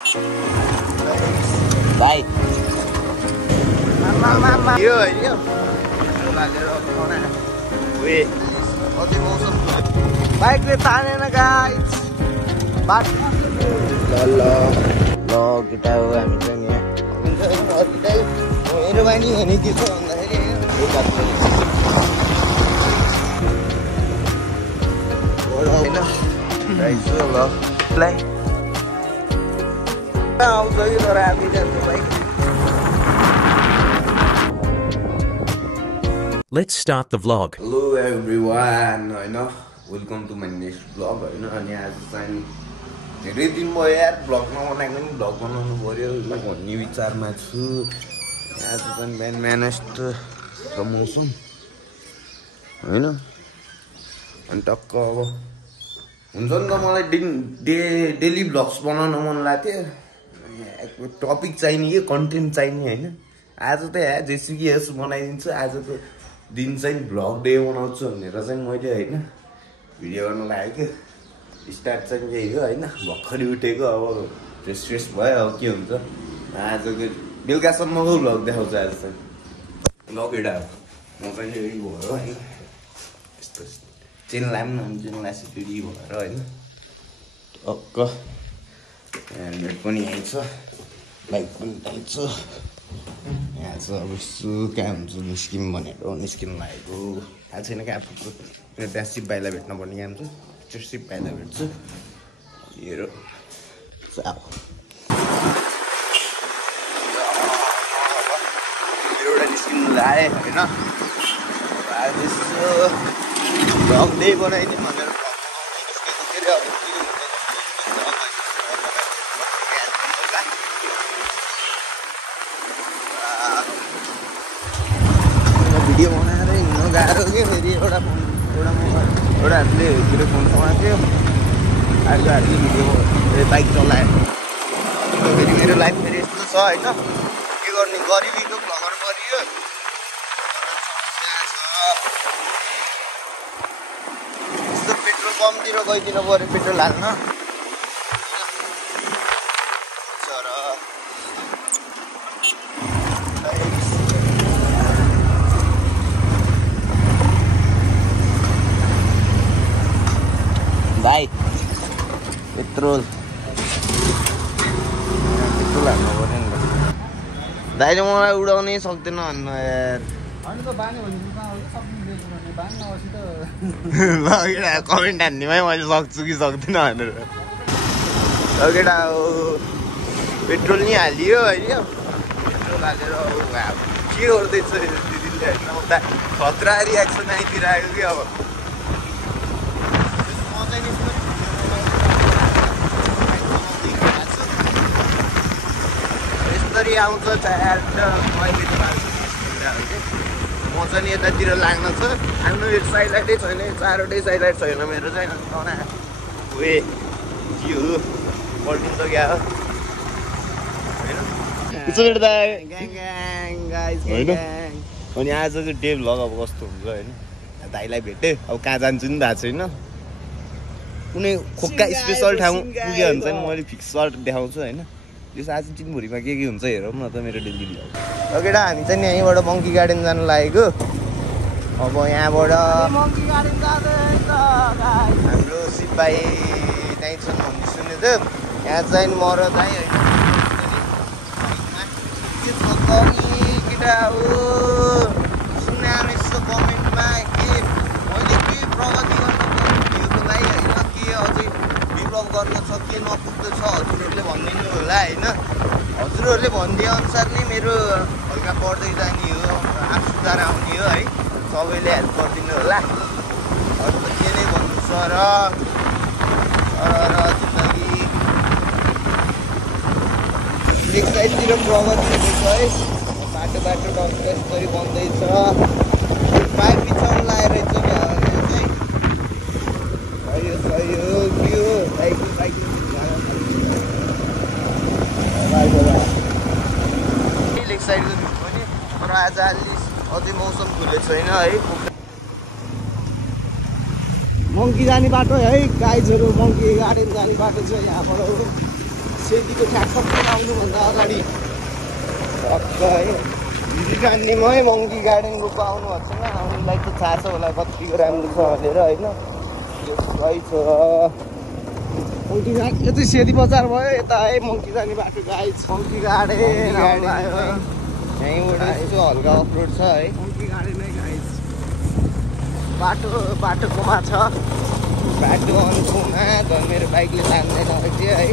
भाइ यो बाइकले तानेन गाइस ल केटा हो हामी चाहिँ यहाँ मेरो बानी भने के छ भन्दाखेरि आउँछ कि तर हामी जान्छ bike. Let's start the vlog. Hello everyone, होइन welcome to my next vlog होइन। अनि आज चाहिँ धेरै दिन भयो यार भ्लग नबनाएको नि भ्लग बनाउनु पऱ्यो भन्ने विचारमा छु। आज चाहिँ बिहान यस्तो र मौसम होइन अनि टक्क अब हुन्छ नि त मलाई डेली भ्लग्स बनाउन मन लाग्थ्यो। टपिक चाहिने कि कन्टेन्ट चाहिने होइन। आज त यहाँ जेसुकै होस् बनाइदिन्छु। आजको दिन चाहिँ भ्लग डे बनाउँछु भनेर चाहिँ मैले होइन भिडियो गर्न लागेको। स्टार्ट चाहिँ यही हो होइन भर्खरै उठेको अब फ्रेस भयो अब के हुन्छ आजको बेलुकासम्मको भ्लग देखाउँछु। आज चाहिँ लगेडा म चाहिँ रेडी भयो होइन यस्तो चेन लाम न चेनलाई रेडी भएर होइन टक्क हेलमेट पनि यहीँ छ बाइक पनि त्यहीँ छ। यहाँ चाहिँ अब यसो कहाँ हुन्छ निस्किम भनेर निस्किनु लागेको थाहा छैन क्या आफूको त्यहाँ सिप भाइलाई भेट्न पर्ने काम छ। त्यो सिप भाइलाई भेट्छु हेर एउटा निस्किनु लाग्यो होइन। आज यसो भ्लग डे बनाइदिउँ भनेर भिडियो बनाएर हिँड्नु गाह्रो क्या। फेरि एउटा हातले मेरो फोन समात्यो अर्को हातले भिडियो बाइक चलायो। फेरि मेरो लाइफ फेरि यस्तो छ होइन के गर्ने गरिबीको भ्लगर गरियो। यस्तो पेट्रोल पम्पतिर गइदिनु पऱ्यो पेट्रोल हाल्न। भाइ पेट्रोल हाल्नु पऱ्यो नि त। दाइले मलाई उडाउनै सक्दैन भन्नु यार। केटा कमेन्ट हान्नेमै मैले सक्छु कि सक्दिनँ भनेर। केटा पेट्रोल नि हालियो होइन पेट्रोल हालेर के गर्दैछ दिदीले होइन उता खतरा रियाक्सन आइदिइरहेको कि अब यसरी आउँछ च्याट मैले म चाहिँ यतातिर लाग्न छ। आफ्नो यो साइलाइटै छैन चारवटै साइलाइट छैन मेरो चाहिँ वे के हो पल्टिन्छ क्या हो होइन। अनि आजको डे भ्लग अब कस्तो हुन्छ होइन दाइलाई भेटेँ अब कहाँ जान्छु नि थाहा छैन। कुनै खोक्का स्पेसल ठाउँ पुग्यो भने चाहिँ मैले फिक्स सर्ट देखाउँछु होइन। त्यस आज दिनभरिमा के हुन्छ हेरौँ न त मेरो डेली भ्लग। केटा हामी चाहिँ यहीँबाट मङ्की गार्डन जानु लागेको। अब यहाँबाट हाम्रो सिपाही त्यहीँ छन् भन्ने सुन्यो त। यहाँ चाहिँ म र चाहिँ होइन के छ केटा हो सुने यस्तो कमेन्टमा के मैले के प्रगति गर्न भिडियोको लागि होइन के अझै डेभलप गर्न सकिए नपुग्दछ हजुरहरूले भनिदिनु होला होइन। हजुरहरूले भनिदिए अनुसार नै मेरो हल्का बढ्दै जाने हो आफू सुधार आउने हो है। सबैले हेल्प गरिदिनु होला अरू त के नै भन्नु सर जिन्दगी एक साइडतिर प्रगति हुँदैछ है। बाटो यसरी बन्दैछ पाइप बिछाउनु लगाएर रहेछ नि सहयोग के हो लेक साइडको भ्यू पनि तर आज अलि अझै मौसम खुलेको छैन है। मङ्की जाने बाटो है गाइजहरू मङ्की गार्डन जाने बाटो छ यहाँबाट सेतीको ठ्याक्क आउनुभन्दा अगाडि टक्क है भिडिकान्नेमै मङ्की गार्डन गएको आउनुभएको छैन आउनुलाई त थाहा छ होला कतिको राम्रो छ भनेर होइन यो सही छ मङ्की गार्डन यो चाहिँ सेती बजार भयो यता है मङ्की जाने बाटो गाइस मङ्की गार्डन यहीँबाट यसो हल्का अफरोड छ है मङ्की गार्डनै गाइस बाटोकोमा छ बाटो अनुकोमा झन् मेरो बाइकले तान्दैन थियो है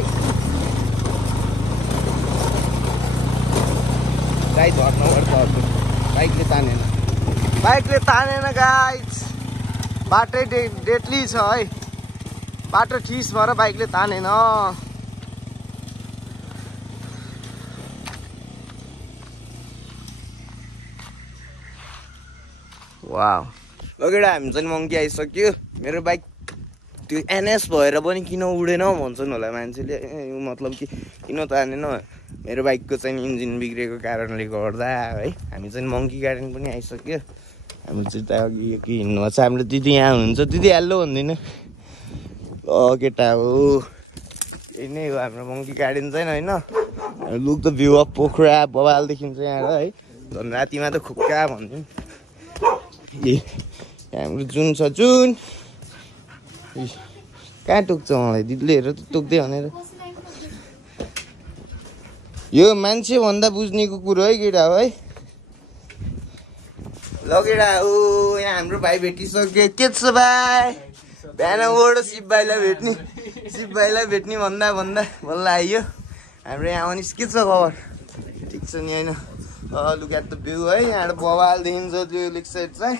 गाई झर्नुपर्छ हजुर बाइकले तानेन गाइस बाटै डेडली छ है बाटो ठिस भएर बाइकले तानेन वाउ लगेर हामी चाहिँ मङ्की आइसक्यो मेरो बाइक त्यो एनएस भएर पनि किन उडेन भन्छन् होला मान्छेले मतलब कि किन तानेन मेरो बाइकको चाहिँ इन्जिन बिग्रेको कारणले गर्दा है हामी चाहिँ मङ्की गार्डन पनि आइसक्यो हामी चाहिँ त अघि कि हिँड्नु छ हाम्रो दिदी यहाँ हुनुहुन्छ दिदी हेलो भन्दैन केटा हो यही नै हो हाम्रो मङ्की गार्डन चाहिँ होइन look the view of Pokhara बबाल देखिन्छ यहाँ है झन् रातिमा त खुक्का भन्छौँ ए हाम्रो जुन छ जुन कहाँ टोक्छ मलाई दिदीले हेर त टोक्दै भनेर यो मान्छे भन्दा बुझ्नेको कुरो है केटा हो है ल केटा हो यहाँ हाम्रो भाइ भेटिसक्यो के छ भाइ बिहानबाट शिव भाइलाई भेट्ने भन्दा बल्ल आइयो हाम्रो यहाँ अनिस के छ खबर ठिक छ नि होइन लुक एट द भ्यू है यहाँबाट बवाल देखिन्छ त्यो लेक साइड चाहिँ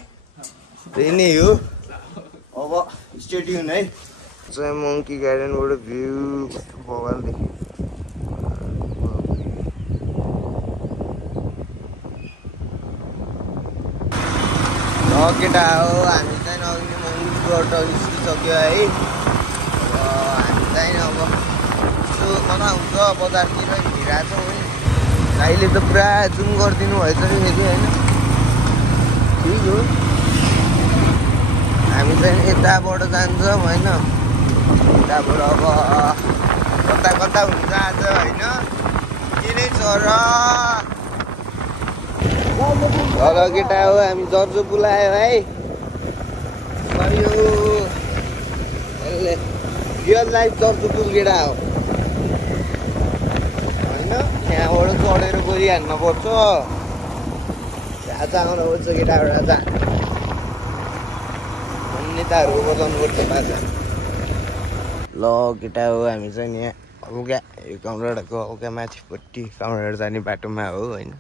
त्यही नै हो अब स्टेडियम है चाहिँ मङ्की गार्डनबाट भ्यू कस्तो बवाल देखिन्छ केटा हो हामी चाहिँ अघि मङ्कीबाट निस्किसक्यो है हामी चाहिँ अब यसो कता हुन्छ बजारतिर हिँडिरहेको छौँ है भाइले त पुरा जुम गरिदिनु भएछ कि फेरि होइन ठिक हो हामी चाहिँ यताबाट जान्छौँ होइन यताबाट अब कता हुन्छ आज होइन के नै छ र हेलो केटा हो हामी जर्जो बुलायो है रियल लाइफ जर्जो पुल केटा हो होइन यहाँबाट चढेर गरी हान्न पर्छ राजा आउनुपर्छ केटाहरू राजा नेताहरूको बजाउनु पर्छ बाजा ल केटा हो हामी चाहिँ यहाँ हल्का कामराडाको हल्का माथिपट्टि कामराड जाने बाटोमा हो होइन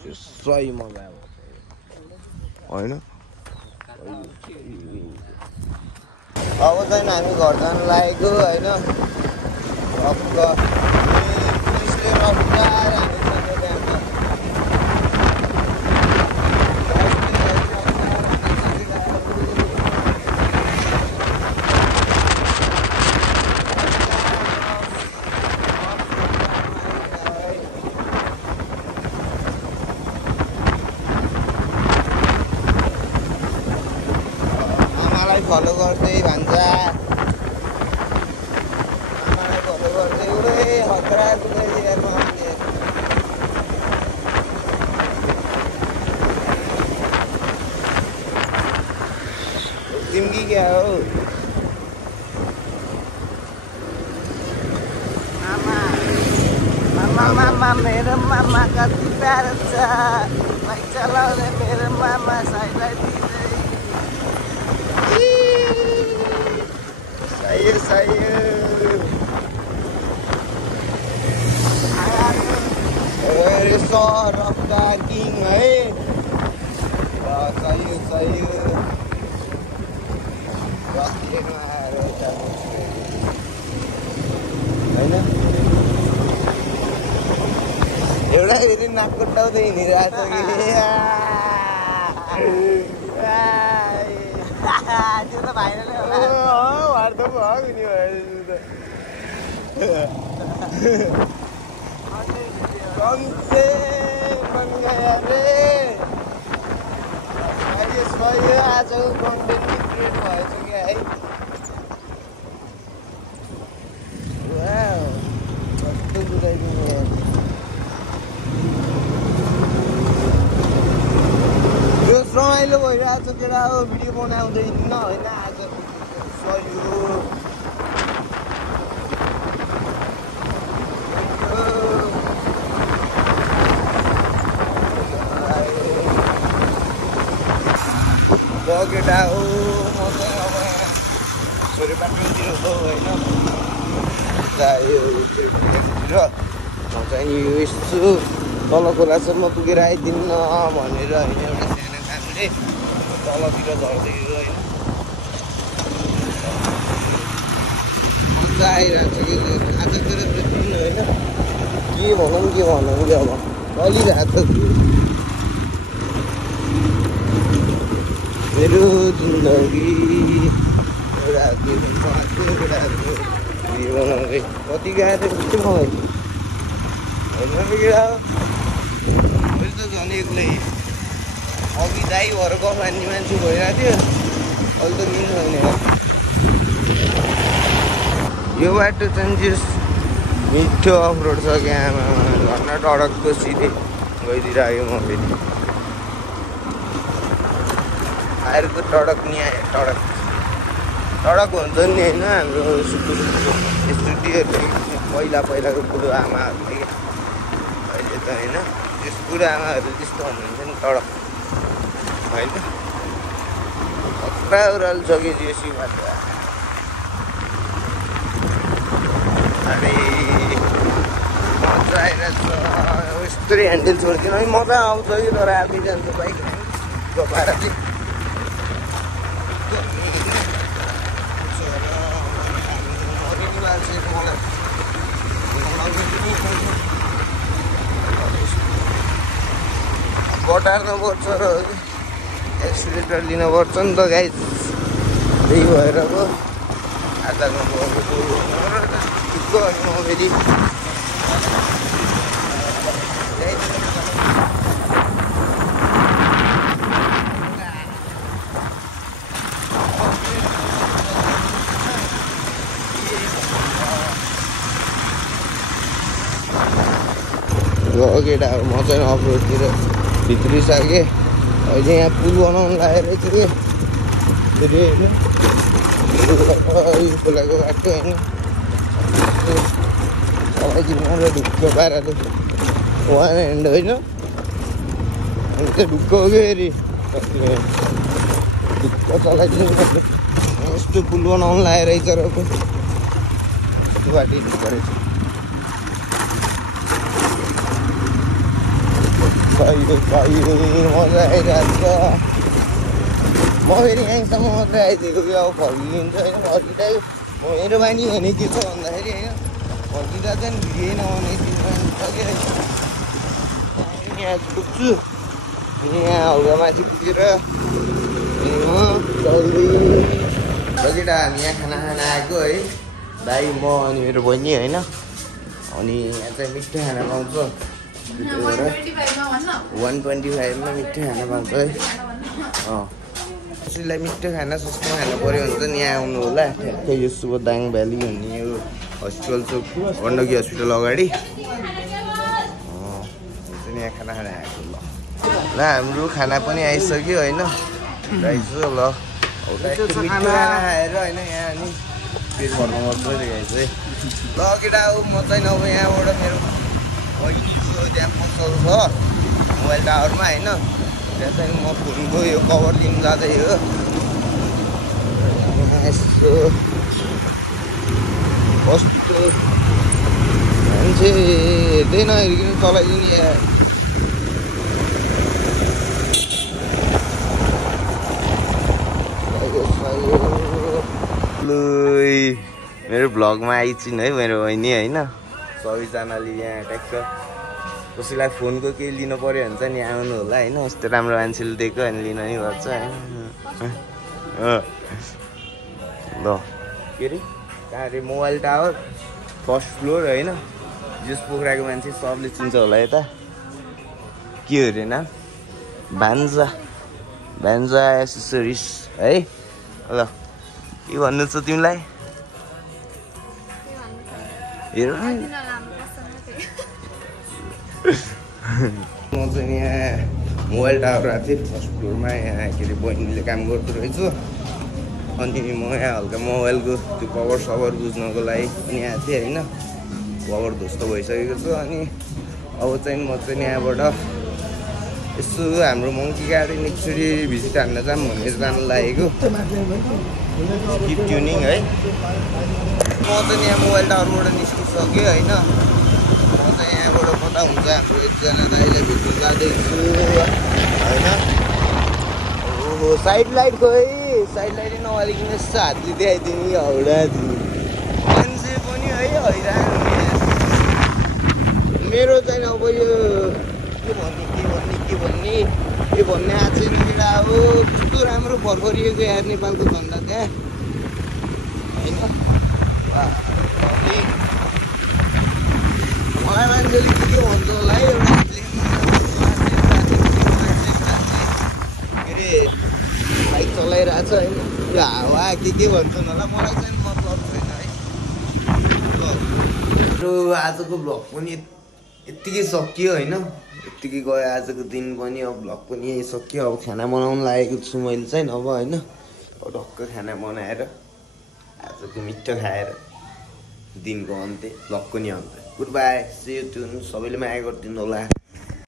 सही मजा होइन अब चाहिँ हामी घर जानु लागेको होइन फलो गर्दै भन्छ आमालाई फलो गर्दै उडे हतरा तिमी क्या हो मामा मेरो मामा कति प्यारो छ बाइक चलाउने मेरो मामा साइडलाई रफ्तार किङ है चाहियो होइन एउटा हेरि नाक कटाउँदै हिँडिरहेको छ त्यो त भाइरल वार्ता भयो नि कमसे बन गया रे आजको कन्टेन्ट क्रिएट भएछ क्या है कुदाइदिने यो रमाइलो भइरहेको छ केटा हो भिडियो बनाउँदैन होइन आज केटा हो म चाहिँ अब छोरी बाटोतिर हो होइन म चाहिँ यो यस्तो तल खोलासम्म पुगेर आइदिन्न भनेर होइन एउटा सानो कामले तलतिर झर्दै होइन मजा आइरहेको छ कि आजतिर दिन होइन के भनौँ कि अब चलिरहेको छ मेरो जिन्दगी कति गाह्रो के मलाई होइन मैले त झन् एक्लै अघि दाइ भएर गफान्ने मान्छे भइरहेको थियो अहिले त मिल्नु होइन यो बाटो चाहिँ जस मिठो अफरोड छ क्या घरमा टडकको सिधै गइदिइरहेको म फेरि आएर टडक नि आयो टडक हुन्छ नि होइन हाम्रो स्टुडियोहरू पहिलाको बुढो आमाहरूले अहिले त होइन त्यस बुढो आमाहरू त्यस्तो भन्नुहुन्छ नि टडक होइन खतरा ओह्रालो छ कि देसी बाटो अरे मजा आइरहेको छ यस्तो ह्यान्डल छोड्दिनँ है मजा आउँछ कि तर आफै जान्छ बाइक गएर चाहिँ बटार्नुपर्छ र एक्सिलेटर लिनुपर्छ नि त गाइस त्यही भएर पो आधारमा फेरि केटा म चाहिँ अफरोडतिर भित्रिसकेँ अहिले यहाँ पुल बनाउनु लागेको रहेछ कि फेरि होइन यो खोलाको बाटो होइन चलाइदिनु र ढुक्क पाराले वान ह्यान्ड होइन अनि चाहिँ ढुक्क हो कि फेरि ढुक्क चलाइदिनु पर्छ यस्तो पुल बनाउनु लागेको रहेछ र यस्तो बाटो ढुक्क रहेछ मजा आइरहेको छ म फेरि यहीँसम्म मात्रै आइदिएको कि अब फर्किन्छ होइन फर्किँदा मेरो बानी भने के छ भन्दाखेरि होइन फर्किँदा चाहिँ भिडियो नबनाइदिनु सक्यो यहाँ पुग्छु यहाँ हल्का माथि पुगेर केटा हामी यहाँ खाना आएको है दाइ म अनि मेरो बहिनी होइन अनि यहाँ चाहिँ मिठो खाना पाउँछ 125 मिठो खाना पाउँछ है कसैलाई मिठो खाना सस्तो खाना पऱ्यो भने चाहिँ यहाँ आउनु होला ठ्याक्कै यो सुबोदाङ भ्याली भन्ने यो हस्पिटल चोक गण्डकी हस्पिटल अगाडि यहाँ खाना खाना आएको ल हाम्रो खाना पनि आइसक्यो होइन राइस ल मिठो खाना खाएर होइन यहाँ अनि पेट भर्नु मात्रै देखाइछ है ल केटा हो म चाहिँ अब यहाँबाट मेरो बहिनीको त्यहाँ पसल छ मोबाइल टावरमा होइन त्यहाँ चाहिँ म फोनको यो कभर लिनु जाँदै हो यस्तो कस्तो मान्छे हेर्दै नहेरिकन चलाइदिनु यहाँ मेरो भ्लगमा आइचिन् है मेरो बहिनी होइन सबैजनाले यहाँ ट्याक्क कसैलाई फोनको केही लिनु पऱ्यो भने चाहिँ नि आउनु होला होइन यस्तो राम्रो मान्छेले दिएको अनि लिनु नै पर्छ होइन ल के अरे कहाँ अरे मोबाइल टावर फर्स्ट फ्लोर होइन जस पोखराको मान्छे सबले चिन्छ होला यता के अरे नाम भान्जा एसेसरिज है ल के भन्नु छ तिमीलाई हेर टावर आएको थिएँ फर्स्ट फ्लोरमा यहाँ के अरे बहिनीले काम गर्दो रहेछ अनि म यहाँ हल्का मोबाइलको त्यो कभर सभर बुझ्नको लागि पनि आएको थिएँ होइन कभर ध्वस्त भइसकेको छ अनि अब चाहिँ म चाहिँ यहाँबाट यसो हाम्रो मङ्की गार्डन एकचोटि भिजिट हान्न जाऊँ भनेर जानु लागेको किप ट्युनिङ है म चाहिँ यहाँ मोबाइल टावरबाट निस्किसकेँ होइन म चाहिँ यहाँबाट कता हुन्छ हाम्रो एकजना दाइलाई भेट्नु जाँदैछु होइन ओहो साइड लाइट खोइ साइड लाइटै नहालिकन यस्तो हातले देखाइदिने हौडा मान्छे पनि है हैरान मेरो चाहिँ अब यो के भन्ने आएको छैन केटा अब कस्तो राम्रो भर्खरिएको यार नेपालको झन्डा त्यहाँ होइन मलाई मान्छेले के भन्छ होला है एउटा के अरे बाइक चलाइरहेको छ होइन यो हावा के भन्छन् होला मलाई चाहिँ मतलब छैन है र आजको भ्लग पनि यत्तिकै सकियो होइन यत्तिकै गयो आजको दिन पनि अब भ्लग पनि यही सकियो अब खाना बनाउनु लागेको छु मैले चाहिँ अब होइन अब ढक्क खाना बनाएर आजको मिठो खाएर दिनको अन्त्य भ्लगको नि अन्त्य गुड बाई सी यु ट्युन सबैले माया गरिदिनु होला